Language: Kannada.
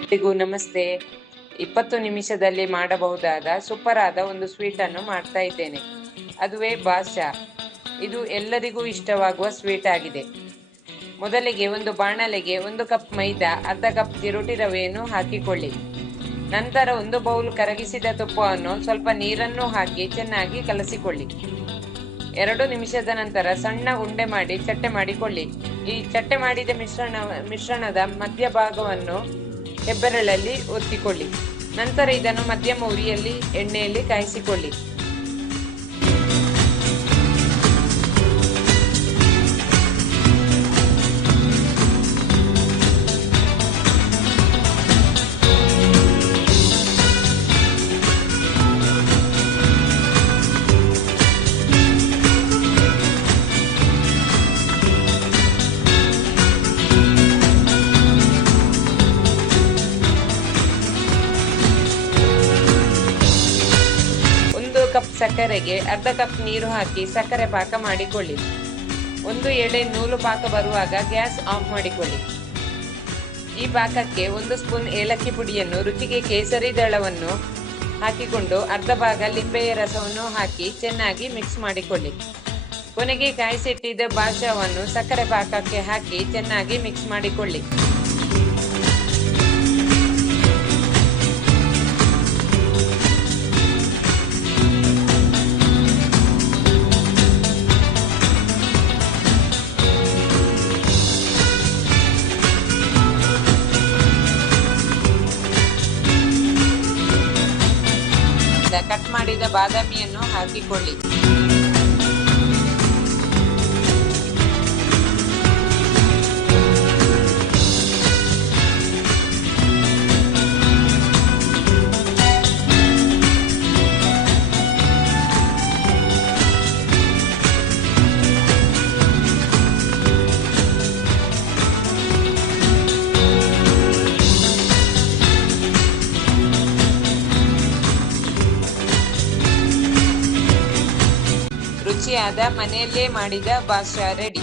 ಎಲ್ರಿಗೂ ನಮಸ್ತೆ. 20 ನಿಮಿಷದಲ್ಲಿ ಮಾಡಬಹುದಾದ ಸೂಪರ್ ಆದ ಒಂದು ಸ್ವೀಟ್ ಅನ್ನು ಮಾಡ್ತಾ ಇದ್ದೇನೆ. ಅದುವೇ ಬಾದ್ಶಾ. ಇದು ಎಲ್ಲರಿಗೂ ಇಷ್ಟವಾಗುವ ಸ್ವೀಟ್ ಆಗಿದೆ. ಮೊದಲಿಗೆ ಒಂದು ಬಾಣಲೆಗೆ 1 ಕಪ್ ಮೈದಾ, ಅರ್ಧ ಕಪ್ ಚಿರೋಟಿ ರವೆಯನ್ನು ಹಾಕಿಕೊಳ್ಳಿ. ನಂತರ 1 ಬೌಲ್ ಕರಗಿಸಿದ ತುಪ್ಪವನ್ನು ಸ್ವಲ್ಪ ನೀರನ್ನು ಹಾಕಿ ಚೆನ್ನಾಗಿ ಕಲಸಿಕೊಳ್ಳಿ. 2 ನಿಮಿಷದ ನಂತರ ಸಣ್ಣ ಉಂಡೆ ಮಾಡಿ ಚಟ್ಟೆ ಮಾಡಿಕೊಳ್ಳಿ. ಈ ಚಟ್ಟೆ ಮಾಡಿದ ಮಿಶ್ರಣದ ಮಧ್ಯಭಾಗವನ್ನು ಹೆಬ್ಬೆರಳಲ್ಲಿ ಒತ್ತಿಕೊಳ್ಳಿ. ನಂತರ ಇದನ್ನು ಮಧ್ಯಮ ಉರಿಯಲ್ಲಿ ಎಣ್ಣೆಯಲ್ಲಿ ಕಾಯಿಸಿಕೊಳ್ಳಿ. ಕಪ್ ಸಕ್ಕರೆಗೆ ಅರ್ಧ ಕಪ್ ನೀರು ಹಾಕಿ ಸಕ್ಕರೆ ಪಾಕ ಮಾಡಿಕೊಳ್ಳಿ. 1 ಎಳೆ ನೂಲು ಪಾಕ ಬರುವಾಗ ಗ್ಯಾಸ್ ಆಫ್ ಮಾಡಿಕೊಳ್ಳಿ. ಈ ಪಾಕಕ್ಕೆ 1 ಸ್ಪೂನ್ ಏಲಕ್ಕಿ ಪುಡಿಯನ್ನು, ರುಚಿಗೆ ಕೇಸರಿ ದಳವನ್ನು ಹಾಕಿಕೊಂಡು ಅರ್ಧ ಭಾಗ ಲಿಂಬೆಯ ರಸವನ್ನು ಹಾಕಿ ಚೆನ್ನಾಗಿ ಮಿಕ್ಸ್ ಮಾಡಿಕೊಳ್ಳಿ. ಕೊನೆಗೆ ಕಾಯಿಸಿಟ್ಟಿದ್ದ ಬಾದ್ಶಾವನ್ನು ಸಕ್ಕರೆ ಪಾಕಕ್ಕೆ ಹಾಕಿ ಚೆನ್ನಾಗಿ ಮಿಕ್ಸ್ ಮಾಡಿಕೊಳ್ಳಿ. ಕಟ್ ಮಾಡಿದ ಬಾದಾಮಿಯನ್ನು ಹಾಕಿಕೊಳ್ಳಿ. ರುಚಿಯಾದ ಮನೆಯಲ್ಲೇ ಮಾಡಿದ ಬಾದ್ಶಾ ರೆಡಿ.